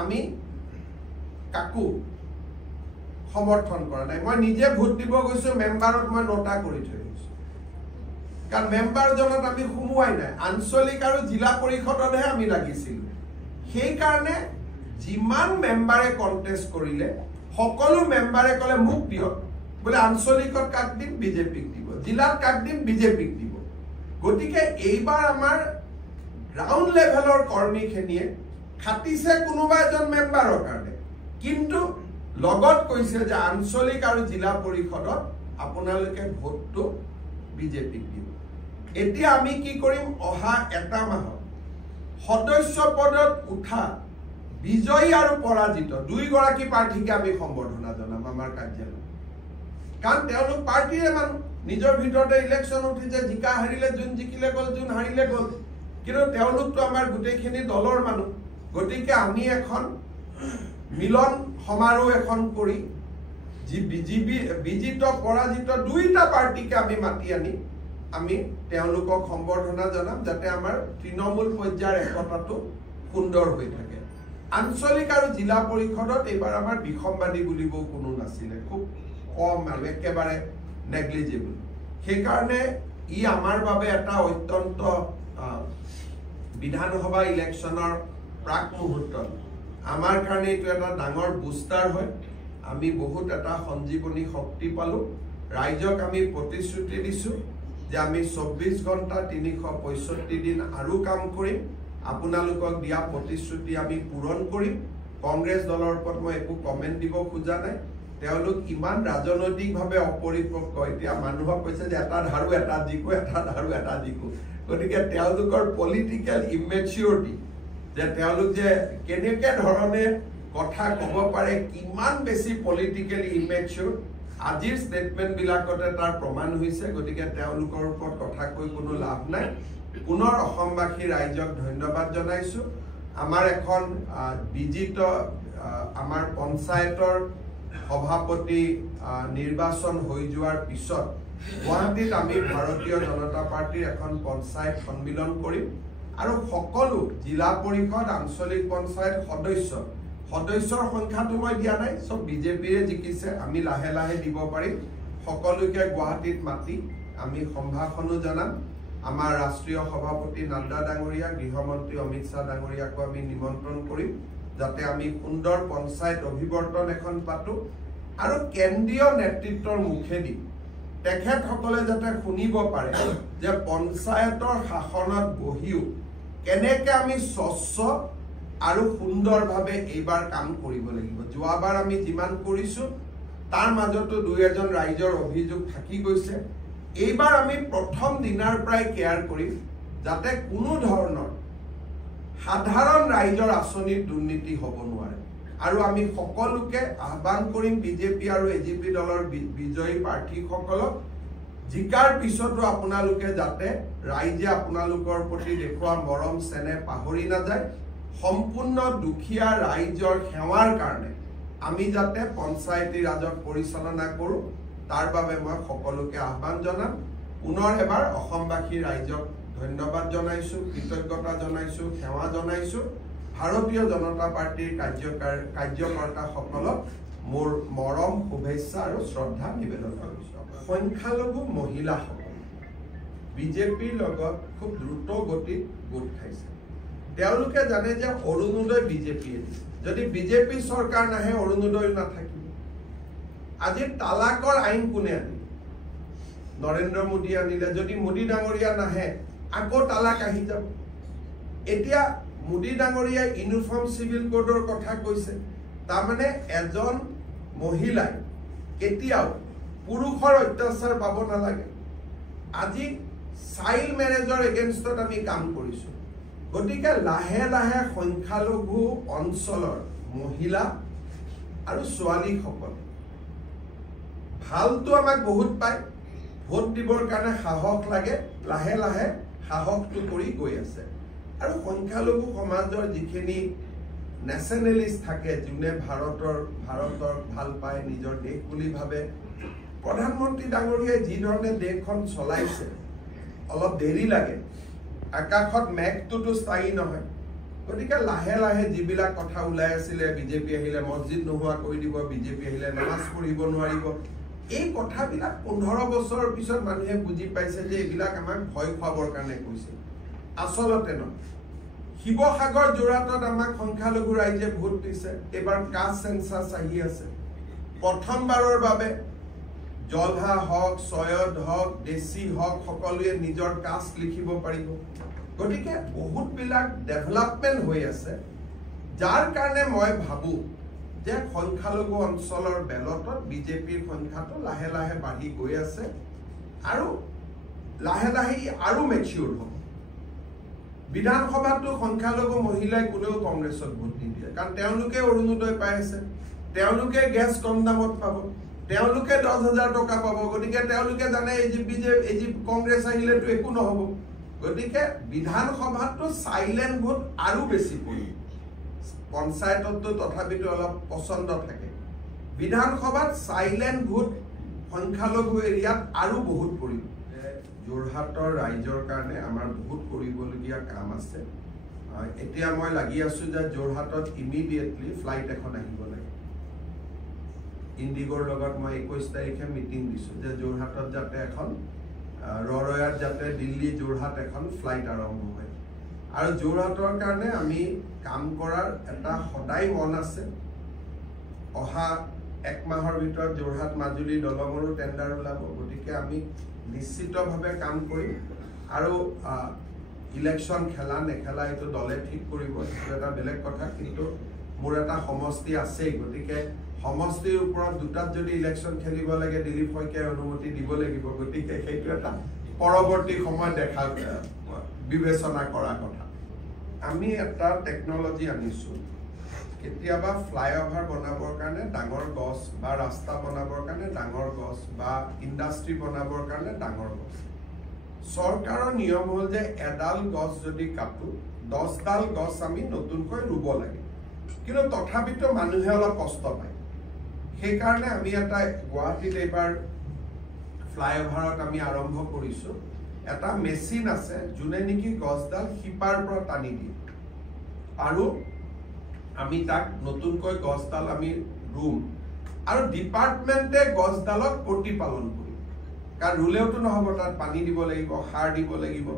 আমি কাকু সমৰ্থন কৰা নাই মই নিজে ভোট দিব গৈছো মেম্বাৰত মই নটা কৰি থৈ গৈছো কাৰণ মেম্বাৰজনত আমি সোমোৱাই নাই আঞ্চলিক আৰু জিলা পৰিষদতহে আমি লাগিছিল সেই কাৰণে যিমান মেম্বাৰে কন্টেষ্ট কৰিলে সকলো মেম্বাৰে কলে মুক দিয়ক বোলে আঞ্চলিকত কাক দিম বিজেপিক দিব জিলাত কাক দিম বিজেপিক দিব গতিকে এইবাৰ আমাৰ গ্ৰাউণ্ড লেভেলৰ কৰ্মীখিনিয়ে খাটিছে কোনোবা এজন মেম্বাৰৰ কাৰণে কিন্তু লগত কৈছে যে আঞ্চলিক আৰু জিলা পৰিষদত আপোনালোকে ভোটটো বিজেপিক দিব এতিয়া আমি কি কৰিম অহা এটা মাহত সদস্য পদত উঠা বিজয়ী আৰু পৰাজিত দুইগৰাকী প্ৰাৰ্থীকে আমি সম্বৰ্ধনা জনাম আমাৰ কাৰ্যালয় কাৰণ তেওঁলোক পাৰ্টিৰে মানুহ নিজৰ ভিতৰতে ইলেকশ্যন উঠিছে জিকা হাৰিলে যোন জিকিলে গ'ল যোন হাৰিলে গ'ল কিন্তু তেওঁলোকতো আমাৰ গোটেইখিনি দলৰ মানুহ গতিকে আমি এখন মিলন সমাৰোহ এখন কৰি বিজিত পৰাজিত দুইটা পাৰ্টিকে আমি মাতি আনি আমি তেওঁলোকক সম্বৰ্ধনা জনাম যাতে আমাৰ তৃণমূল পৰ্যায়ৰ একতাটো সুন্দৰ হৈ থাকে আঞ্চলিক আৰু জিলা পৰিষদত এইবাৰ আমাৰ বিসম্বাদী বুলিব কোনো নাছিলে খুব কম আৰু একেবাৰে নেগলিজিবল সেইকাৰণে ই আমাৰ বাবে এটা অত্যন্ত বিধানসভা ইলেকশ্যনৰ প্ৰাক মুহূৰ্তত আমাৰ কাৰণে এইটো এটা ডাঙৰ বুষ্টাৰ হয় আমি বহুত এটা সঞ্জীৱনী শক্তি পালো ৰাইজক আমি প্ৰতিশ্ৰুতি দিছো যে আমি 24 ঘণ্টা 365 দিন আৰু কাম কৰিম আপোনালোকক দিয়া প্ৰতিশ্ৰুতি আমি পূৰণ কৰিম কংগ্ৰেছ দলৰ ওপৰত মই একো কমেন্ট দিব খোজা নাই তেওঁলোক ইমান ৰাজনৈতিকভাৱে অপৰিপক্ক এতিয়া মানুহক কৈছে যে এটা ধাৰু এটা জিকো এটা ধাৰু এটা জিকো গতিকে তেওঁলোকৰ পলিটিক্যাল ইমেচিউৰিটি যে তেওঁলোক যে কেনেকে ধৰণে কথা ক'ব পাৰে কিমান বেছি পলিটিক্যালি ইমেচিউৰ আজিৰ ষ্টেটমেন্ট বিলাকতে তাৰ প্ৰমাণ হৈছে গতিকে তেওঁলোকৰ ওপৰত কথা কৈ কোনো লাভ নাই পুনৰ অসমবাসী ৰাইজক ধন্যবাদ জনাইছো আমাৰ এখন বিজিত আমাৰ পঞ্চায়তৰ সভাপতি নিৰ্বাচন হৈ যোৱাৰ পিছত গুৱাহাটীত আমি ভাৰতীয় জনতা পাৰ্টিৰ এখন পঞ্চায়ত সন্মিলন কৰিম আৰু সকলো জিলা পৰিষদ আঞ্চলিক পঞ্চায়ত সদস্যৰ সংখ্যাটো মই দিয়া নাই সব বিজেপিৰে জিকিছে আমি লাহে লাহে দিব পাৰিম সকলোকে গুৱাহাটীত মাতি আমি সম্ভাষণো জনাম আমাৰ ৰাষ্ট্ৰীয় সভাপতি নাড্ডা ডাঙৰীয়া গৃহমন্ত্ৰী অমিত শাহ ডাঙৰীয়াকো আমি নিমন্ত্ৰণ কৰিম যাতে আমি সুন্দৰ পঞ্চায়ত অভিৱৰ্তন এখন পাতো আৰু কেন্দ্ৰীয় নেতৃত্বৰ মুখেদি তেখেতসকলে যাতে শুনিব পাৰে যে পঞ্চায়তৰ শাসনত বহিও কেনেকে আমি স্বচ্ছ আৰু সুন্দৰভাৱে এইবাৰ কাম কৰিব লাগিব যোৱাবাৰ আমি যিমান কৰিছো তাৰ মাজতো দুই এজন ৰাইজৰ অভিযোগ থাকি গৈছে এইবাৰ আমি প্ৰথম দিনাৰ প্ৰায় কেয়াৰ কৰিম যাতে কোনো ধৰণৰ সাধাৰণ ৰাইজৰ আঁচনিৰ দুৰ্নীতি হ'ব নোৱাৰে আৰু আমি সকলোকে আহ্বান কৰিম বিজেপি আৰু এজিপি দলৰ বিজয়ী প্ৰাৰ্থীসকলক জিকাৰ পিছতো আপোনালোকে যাতে ৰাইজে আপোনালোকৰ প্ৰতি দেখুৱা মৰম চেনেহ পাহৰি নাযায় সম্পূৰ্ণ দুখীয়া ৰাইজৰ সেৱাৰ কাৰণে আমি যাতে পঞ্চায়তী ৰাজক পৰিচালনা কৰো তাৰ বাবে মই সকলোকে আহ্বান জনাম পুনৰ এবাৰ অসমবাসী ৰাইজক ধন্যবাদ জনাইছো কৃতজ্ঞতা জনাইছো সেৱা জনাইছো ভাৰতীয় জনতা পাৰ্টিৰ কাৰ্যকৰ্তাসকলক মোৰ মৰম শুভেচ্ছা আৰু শ্ৰদ্ধা নিবেদন কৰিছো সংখ্যালঘু মহিলাসকল বিজেপিৰ লগত খুব দ্ৰুত গতিত গোট খাইছে তেওঁলোকে জানে যে অৰুণোদয় বিজেপিয়ে দিছে যদি বিজেপি চৰকাৰ নাহে অৰুণোদয় নাথাকিব আজি তালাকৰ আইন কোনে আনিলে নৰেন্দ্ৰ মোদী আনিলে যদি মোদী ডাঙৰীয়া নাহে আকৌ তালাক আহি যাব এতিয়া মোদী ডাঙৰীয়া ইউনিফৰ্ম সিভিল কোডৰ কথা কৈছে তাৰমানে এজন মহিলাই কেতিয়াও পুৰুষৰ অত্যাচাৰ পাব নালাগে আজি চাইল্ড মেৰেজৰ এগেইনষ্টত আমি কাম কৰিছোঁ গতিকে লাহে লাহে সংখ্যালঘু অঞ্চলৰ মহিলা আৰু ছোৱালীসকল ভালটো আমাক বহুত পায় ভোট দিবৰ কাৰণে সাহস লাগে লাহে লাহে সাহসটো কৰি গৈ আছে আৰু সংখ্যালঘু সমাজৰ যিখিনি নেশ্যনেলিষ্ট থাকে যোনে ভাৰতৰ ভাল পায় নিজৰ দেশ বুলি ভাবে প্ৰধানমন্ত্ৰী ডাঙৰীয়াই যি ধৰণে দেশখন চলাইছে অলপ দেৰি লাগে আকাশত মেঘটোতো স্থায়ী নহয় গতিকে লাহে লাহে যিবিলাক কথা ওলাই আছিলে বিজেপি আহিলে মছজিদ নোহোৱা কৰি দিব বিজেপি আহিলে নামাজ পঢ়িব নোৱাৰিব এই কথাবিলাক 15 বছৰৰ পিছত মানুহে বুজি পাইছে যে এইবিলাক আমাক ভয় খুৱাবৰ কাৰণে কৈছে আচলতে নহয় শিৱসাগৰ যোৰহাটত আমাক সংখ্যালঘু ৰাইজে ভোট দিছে এবাৰ কাষ্ট সেন্সাস আহি আছে প্ৰথমবাৰৰ বাবে জলহা হক সয়দ হক দেশী হক সকলোৱে নিজৰ কাষ্ট লিখিব পাৰিব গতিকে বহুত বিলাক ডেভেলপমেন্ট হৈ আছে যাৰ কাৰণে মই ভাবো যে সংখ্যালঘু অঞ্চলৰ বেলটত বিজেপিৰ সংখ্যাটো লাহে লাহে বাঢ়ি গৈ আছে আৰু লাহে লাহে আৰু মেচিউৰ হ'ব বিধানসভাটো সংখ্যালঘু মহিলাই কোনেও কংগ্ৰেছত ভোট নিদিয়ে কাৰণ তেওঁলোকে অৰুণোদয় পাই আছে তেওঁলোকে গেছ কম দামত পাব তেওঁলোকে 10,000 টকা পাব গতিকে তেওঁলোকে জানে এই যে কংগ্ৰেছ আহিলেতো একো নহব গতিকে বিধানসভাটো সাইলেন্ট ভোট আৰু বেছি পৰিব পঞ্চায়ততো তথাপিতো অলপ পছন্দ থাকে বিধানসভাত সাইলেন্ট ভোট সংখ্যালঘু এৰিয়াত আৰু বহুত পৰিব যোৰহাটৰ ৰাইজৰ কাৰণে আমাৰ বহুত কৰিবলগীয়া কাম আছে এতিয়া মই লাগি আছো যে যোৰহাটত ইমিডিয়েটলি ফ্লাইট এখন আহিব লাগে ইন্ডিগোৰ লগত মই 21 তাৰিখে মিটিং দিছো যে যোৰহাটত যাতে এখন ৰৰয়াত যাতে দিল্লী যোৰহাট এখন ফ্লাইট আৰম্ভ হয় আৰু যোৰহাটৰ কাৰণে আমি কাম কৰাৰ এটা সদায় মন আছে অহা এক মাহৰ ভিতৰত যোৰহাট মাজুলী দলঙৰো টেন্ডাৰ ওলাব গতিকে আমি নিশ্চিতভাৱে কাম কৰিম আৰু ইলেকশন খেলা নেখেলা এইটো দলে ঠিক কৰিব এটা বেলেগ কথা কিন্তু মোৰ এটা সমষ্টি আছে গতিকে সমষ্টিৰ ওপৰত দুটাত যদি ইলেকশন খেলিব লাগে দিলীপ শইকীয়াৰ অনুমতি দিব লাগিব গতিকে সেইটো এটা পৰৱৰ্তী সময় দেখা বিবেচনা কৰা কথা আমি এটা টেকনলজি আনিছো কেতিয়াবা ফ্লাইওভাৰ বনাবৰ কাৰণে ডাঙৰ গছ বা ৰাস্তা বনাবৰ কাৰণে ডাঙৰ গছ বা ইণ্ডাষ্ট্ৰি বনাবৰ কাৰণে ডাঙৰ গছ চৰকাৰৰ নিয়ম হ'ল যে এডাল গছ যদি কাটো 10ডাল গছ আমি নতুনকৈ ৰুব লাগে কিন্তু তথাপিতো মানুহে অলপ কষ্ট পায় সেই কাৰণে আমি এটা গুৱাহাটীত এবাৰ ফ্লাইওভাৰত আমি আৰম্ভ কৰিছো এটা মেচিন আছে যোনে নেকি গছডাল শিপাৰ পৰা টানি দিয়ে আৰু আমি তাক নতুনকৈ গছডাল আমি ৰুম আৰু ডিপাৰ্টমেন্টে গছডালক প্ৰতিপালন কৰিম কাৰণ ৰুলেওতো নহব তাত পানী দিব লাগিব সাৰ দিব লাগিব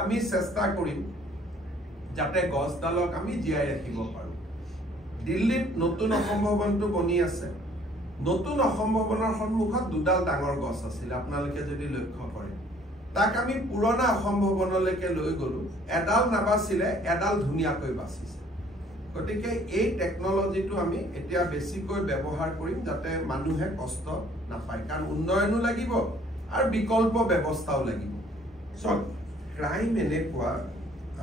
আমি চেষ্টা কৰিম যাতে গছডালক আমি জীয়াই ৰাখিব পাৰো দিল্লীত নতুন অসম ভৱনটো বনি আছে নতুন অসম ভৱনৰ সন্মুখত দুডাল ডাঙৰ গছ আছিল আপোনালোকে যদি লক্ষ্য কৰে তাক আমি পুৰণা অসম ভৱনলৈকে লৈ গলো এডাল নাবাছিলে এডাল ধুনীয়াকৈ বাচিছে গতিকে এই টেকনলজিটো আমি এতিয়া বেছিকৈ ব্যৱহাৰ কৰিম যাতে মানুহে কষ্ট নাপায় কাৰণ উন্নয়নো লাগিব আৰু বিকল্প ব্যৱস্থাও লাগিব সব ক্ৰাইম এনেকুৱা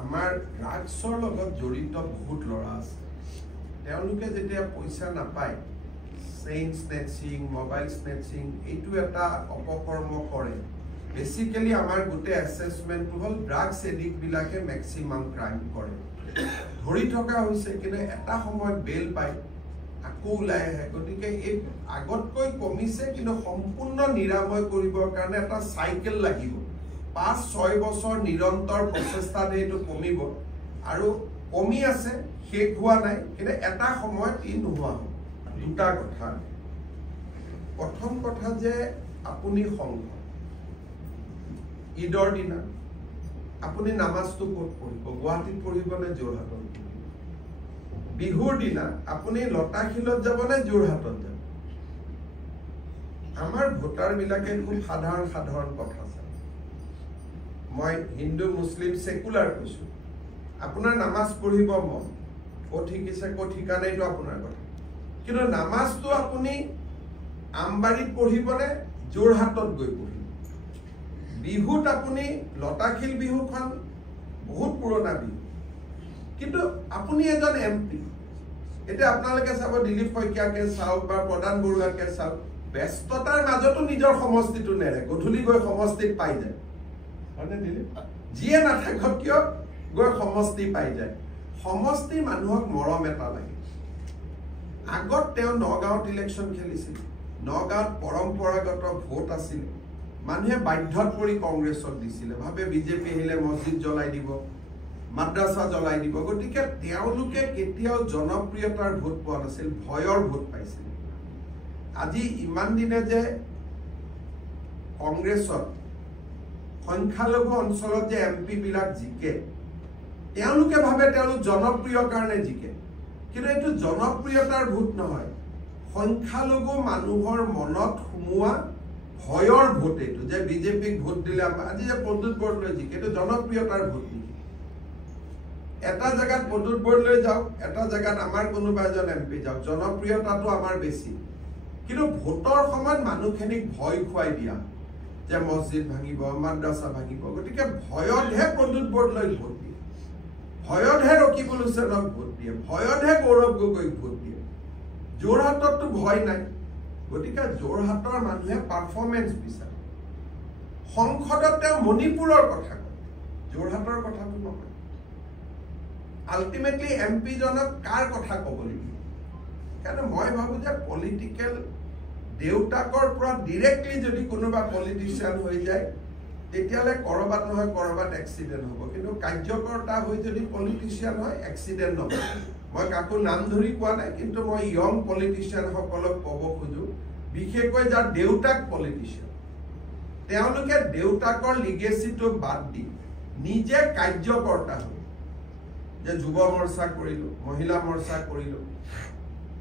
আমাৰ ড্ৰাগছৰ লগত জড়িত বহুত ল'ৰা আছে তেওঁলোকে যেতিয়া পইচা নাপায় চেইন স্নেচিং মোবাইল স্নেচিং এইটো এটা অপকৰ্ম কৰে বেসিক্যালি আমাৰ গুটে অ্যাসেসমেন্টটো হল ড্ৰাগছ এডিক্ট বিলাকে ম্যাক্সিমাম ক্ৰাইম কৰে ধৰি থকা হৈছে কিন্তু এটা সময় বেল পায় আকৌ ওলাই আহে গতিকে এই আগতকৈ কমিছে কিন্তু সম্পূৰ্ণ নিৰাময় কৰিবৰ কাৰণে এটা সাইকেল লাগিব 5-6 বছৰ নিৰন্তৰ প্ৰচেষ্টাত এইটো কমিব আৰু কমি আছে শেষ হোৱা নাই কিন্তু এটা সময়ত ই নোহোৱা হ'ব দুটা কথা প্ৰথম কথা যে আপুনি সংঘ ঈদৰ দিনা আপুনি নামাজটো ক'ত পঢ়িব গুৱাহাটীত পঢ়িব নে যোৰহাটত বিহুৰ দিনা আপুনি লতাশিলত যাব নে যোৰহাটত যাব আমাৰ ভোটাৰ বিলাকে খুব সাধাৰণ কথা আছে মই হিন্দু মুছলিম সেকুলাৰ কৈছো আপোনাৰ নামাজ পঢ়িব মন ক'ত শিকিছে ক'ত শিকা নাইতো আপোনাৰ কথা কিন্তু নামাজটো আপুনি আমবাৰীত পঢ়িবনে যোৰহাটত গৈ পঢ়িব বিহুত আপুনি লতাখিল বিহুখন বহুত পুৰণা বিহু কিন্তু আপুনি এজন এমপি এটা আপোনালোকে চাব দিলীপ শইকীয়াকে চাওক বা প্ৰধান বৰুৱাকে চাওক ব্যস্ততাৰ মাজতো নিজৰ সমষ্টিটো নেৰে গধূলি গৈ সমষ্টিত পাই যায় হয়নে দিলীপ যিয়ে নাথাকক কিয় গৈ সমষ্টি পাই যায় সমষ্টি মানুহক মৰম এটা লাগে আগত তেওঁ নগাঁৱত ইলেকশ্যন খেলিছিল নগাঁৱত পৰম্পৰাগত ভোট আছিল মানুহে বাধ্যত পৰি কংগ্ৰেছক দিছিলে ভাবে বিজেপি আহিলে মছজিদ জ্বলাই দিব মাদ্ৰাসা জ্বলাই দিব গতিকে তেওঁলোকে কেতিয়াও জনপ্ৰিয়তাৰ ভোট পোৱা নাছিল ভয়ৰ ভোট পাইছিল আজি ইমান দিনে যে কংগ্ৰেছৰ সংখ্যালঘু অঞ্চলত যে এমপি বিলাক জিকে তেওঁলোকে ভাবে তেওঁলোক জনপ্ৰিয় কাৰণে জিকে কিন্তু এইটো জনপ্ৰিয়তাৰ ভোট নহয় সংখ্যালঘু মানুহৰ মনত সুমুৱা ভয়ৰ ভোট এইটো যে বিজেপিক ভোট দিলে আজি যে প্ৰদ্যুৎ বৰদলৈ জিকে এইটো জনপ্ৰিয়তাৰ ভোট নেকি এটা জায়গাত প্ৰদ্যুৎ বৰদলৈ যাওক এটা জায়গাত আমাৰ কোনোবা এজন এমপি যাওক জনপ্ৰিয়তাটো আমাৰ বেছি কিন্তু ভোটৰ সময়ত মানুহখিনিক ভয় খুৱাই দিয়া যে মছজিদ ভাঙিব মাদ্ৰাসা ভাঙিব গতিকে ভয়তহে প্ৰদ্যুৎ বৰদলৈ ভোট দিয়ে ভয়তহে ৰকিবুল হুছেইনক ভোট দিয়ে ভয়তহে গৌৰৱ গগৈক ভোট দিয়ে যোৰহাটততো ভয় নাই গতিকে যোৰহাটৰ মানুহে পাৰফৰ্মেন্স বিচাৰে সংসদত তেওঁ মণিপুৰৰ কথা কয় যোৰহাটৰ কথাটো নকয় আল্টিমেটলি এমপি জনক কাৰ কথা ক'ব লাগিব কাৰণ মই ভাবো যে পলিটিক্যাল দেউতাকৰ পৰা ডাইৰেক্টলি যদি কোনোবা পলিটিশিয়ান হৈ যায় তেতিয়ালে কৰবাত নহয় কৰবাত এক্সিডেন্ট হ'ব কিন্তু কাৰ্যকৰ্তা হৈ যদি পলিটিশিয়ান হয় এক্সিডেন্ট নহয় মই কাকো নাম ধৰি কোৱা নাই কিন্তু মই ইয়ং পলিটিশিয়ান সকলক ক'ব খোজো বিশেষকৈ যাৰ দেউতাক পলিটিশিয়ান তেওঁলোকে দেউতাকৰ লিগেচিটো বাদ দি নিজে কাৰ্যকৰ্তা হয় যে যুৱ মৰ্চা কৰিলো মহিলা মৰ্চা কৰিলো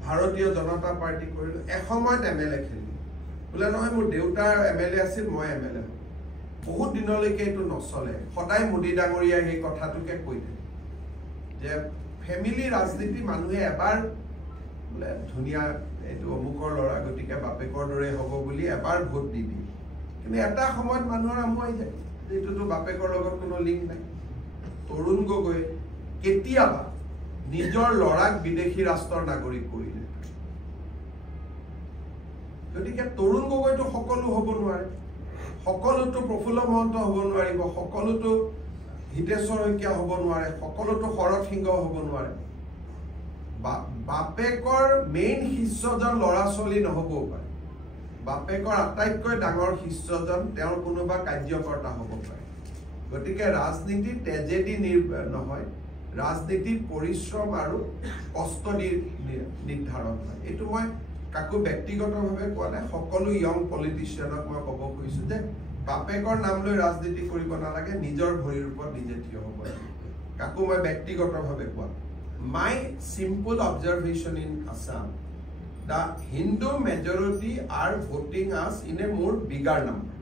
ভাৰতীয় জনতা পাৰ্টি কৰিলো এসময়ত এমএলএ খেলিলো বোলে নহয় মোৰ দেউতাৰ এমএলএ আছিল মই এমএলএ হম বহুত দিনলৈকে এইটো নচলে সদায় মোদী ডাঙৰীয়া এই কথাটোকে কৈ থাকে যে ফেমিলি ৰাজনীতি মানুহে এবাৰ বোলে ধুনীয়া এইটো অমুকৰ ল'ৰা গতিকে বাপেকৰ দৰে হ'ব বুলি এবাৰ ভোট দি দিয়ে কিন্তু এটা সময়ত মানুহৰ আমুৱাই যায় এইটোতো বাপেকৰ লগত কোনো লিংক নাই তৰুণ গগৈ কেতিয়াবা নিজৰ ল'ৰাক বিদেশী ৰাষ্ট্ৰৰ নাগৰিক কৰিলে গতিকে তৰুণ গগৈটো সকলো হ'ব নোৱাৰে সকলোতো প্ৰফুল্ল মহন্ত হ'ব নোৱাৰিব সকলোতো হিতেশ্বৰ শইকীয়া হ'ব নোৱাৰে সকলোতো শৰৎ সিংহ হ'ব নোৱাৰে বাপেকৰ মেইন শিষ্যজন ল'ৰা ছোৱালী নহ'বও পাৰে বাপেকৰ আটাইতকৈ ডাঙৰ শিষ্যজন তেওঁৰ কোনোবা কাৰ্যকৰ্তা হ'ব পাৰে গতিকে ৰাজনীতি তেজেদি নহয় ৰাজনীতি পৰিশ্ৰম আৰু কষ্ট নিৰ্ধাৰণ হয় এইটো মই কাকো ব্যক্তিগতভাৱে কোৱা নাই সকলো ইয়ং পলিটিশিয়ানক মই ক'ব খুজিছো যে বাপেকৰ নাম লৈ ৰাজনীতি কৰিব নালাগে নিজৰ ভৰিৰ ওপৰত নিজে থিয় হ'ব লাগে কাকো মই ব্যক্তিগতভাৱে কোৱা my simple observation in Assam the Hindu majority are voting us in a more bigger number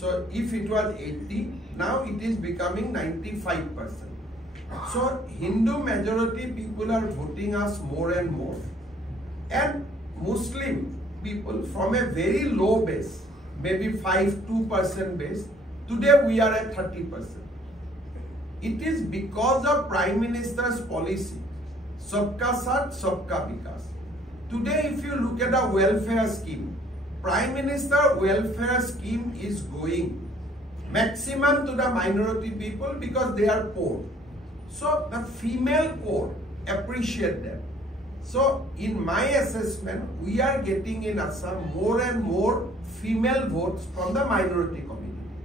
so if it was 80 now it is becoming 95% so Hindu majority people are voting us more and more and Muslim people from a very low base maybe 5-2% base today we are at 30% it is because of Prime Minister's policy sabka saath sabka vikas today if you look at the welfare scheme Prime Minister welfare scheme is going maximum to the minority people because they are poor so the female core appreciate them so in my assessment we are getting in Assam more and more female votes from the minority community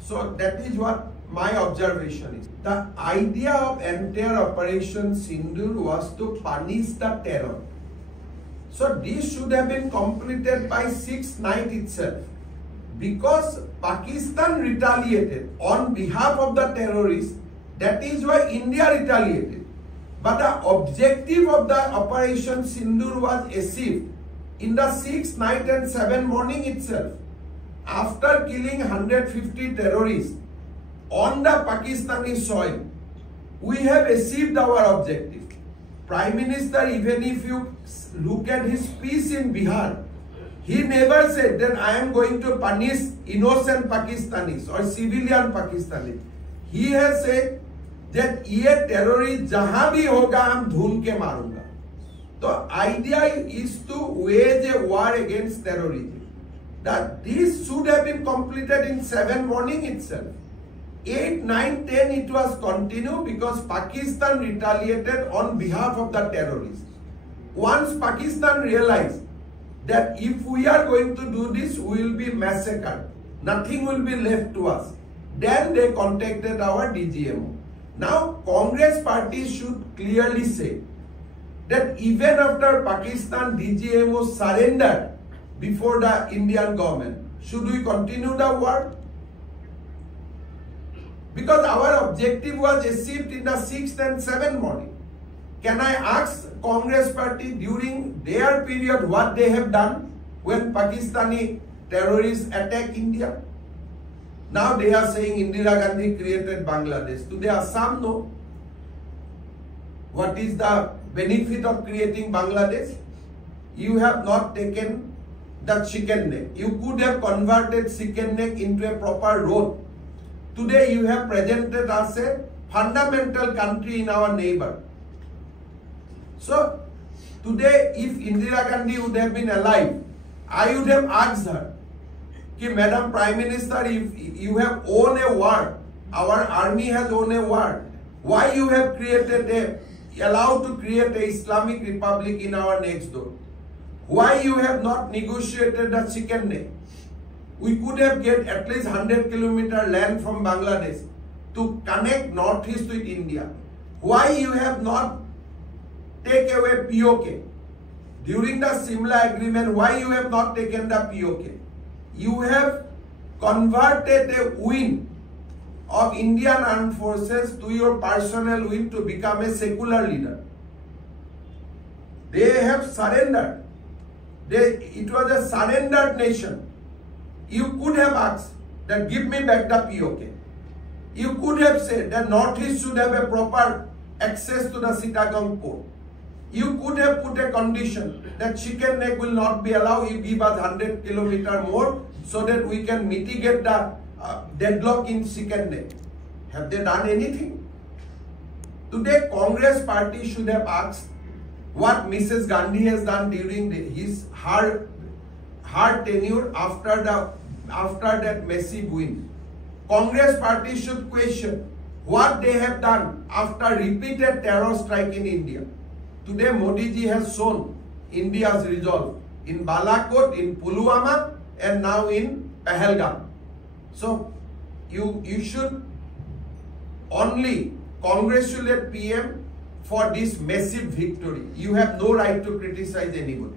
so that is what my observation is the idea of entire Operation Sindoor was to punish the terror so this should have been completed by 6th night itself because Pakistan retaliated on behalf of the terrorists that is why India retaliated but the objective of the Operation Sindoor was achieved in the 6th night and 7th morning itself after killing 150 terrorists on the Pakistani soil we have achieved our objective Prime Minister even if you look at his speech in Bihar He never said that I am going to punish innocent Pakistanis or civilian Pakistanis. He has said that ye terrorist jahan bhi hoga hum dhun ke marunga. The idea is to wage a war against terrorism. That this should have been completed in 7 morning itself. 8, 9, 10 it was continued because Pakistan retaliated on behalf of the terrorists. Once Pakistan realized that if we are going to do this, we will be massacred. Nothing will be left to us. Then they contacted our DGMO. Now, Congress party should clearly say that even after Pakistan DGMO surrendered before the Indian government, should we continue the war? Because our objective was achieved in the 6th and 7th morning. Can I ask Congress party during their period what they have done when Pakistani terrorists attack India? Now they are saying Indira Gandhi created Bangladesh. Do they Assam know what is the benefit of creating Bangladesh? You have not taken the chicken neck. You could have converted chicken neck into a proper road. Today you have presented us a fundamental country in our neighbor. So today if Indira Gandhi would have been alive, I would have asked her, Ki, Madam Prime Minister, if you have won a war, our army has won a war, why you have allowed to create a Islamic Republic in our next door? Why you have not negotiated the chicken neck? We could have get at least 100-kilometer land from Bangladesh to connect northeast with India. Why you have not take away POK? During the Simla agreement, why you have not taken the POK? You have converted a wing of Indian armed forces to your personal wing to become a secular leader. They have surrendered. It was a surrendered nation. You could have asked that give me back the POK. You could have said that Northeast should have a proper access to the Chittagong port. You could have put a condition that chicken neck will not be allowed. You give us 100 kilometers more so that we can mitigate the deadlock in chicken neck. Have they done anything? Today, Congress party should have asked what Mrs. Gandhi has done during her tenure after that massive win. Congress party should question what they have done after repeated terror strike in India. Today Modi ji has shown India's resolve in Balakot, in Pulwama, and now in Pahalgam. So you should only congratulate PM for this massive victory. You have no right to criticize anybody.